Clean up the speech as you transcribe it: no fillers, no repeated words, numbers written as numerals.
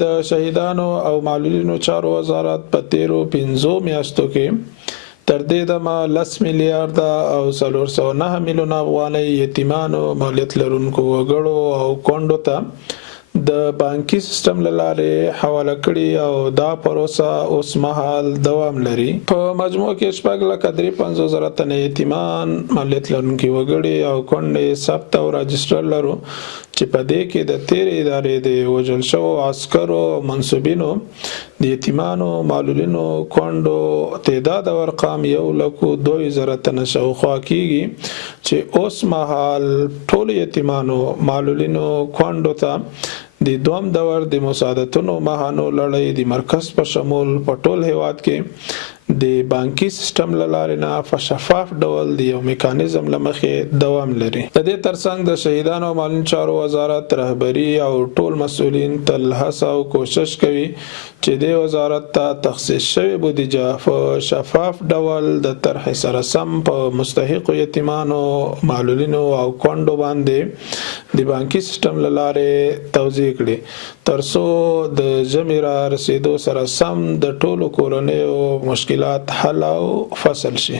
د شهیدانو او معلولینو چارو وزارت په تیرو 5 میاشتو کې تر دې دمه 10 میلیارډ او 409 میلیونه افغانۍ یتیمانو، مالیت لرونکو وګړو او کونډو ته د بانکي سیستم له لارې حواله کړي او دا پروسه اوس مهال دوام لري. په مجموع کې 6,53,000 تنه یتیمان، مالیت لرونکي وګړي او کونډې ثبت او راجسټر لرو چې په دې کې د تیرې ادارې د وژل شوو عسکرو او منصوبینو د یتیمانو، معلولینو، کونډو تعداد او ارقام 1,02,000 تنه شاوخوا کېږي چې اوس مهال ټولو یتیمانو، معلولینو، کونډو ته د دوم دور د مساعدتونو ماهانو لړۍ د مرکز په شمول په ټول هیواد کې د بانکي سیستم له لارې نه په شفاف ډول د یو میکانیزم له مخې دوام لري. د دې ترڅنګ د شهیدانو او معلولینو چارو وزارت رهبري او ټول مسؤلین تل هڅه او کوشش کوي چې د وزارت ته تخصیص شوی بودیجه په شفاف ډول د طرحې سره سم په مستحقو یتیمانو، معلولینو او کونډو باندې د بانکي سیستم له لارې توزیع کړي ترڅو د ژمي را رسیدو سره سم د ټولو کورنیو مشکلات حل او فصل شي.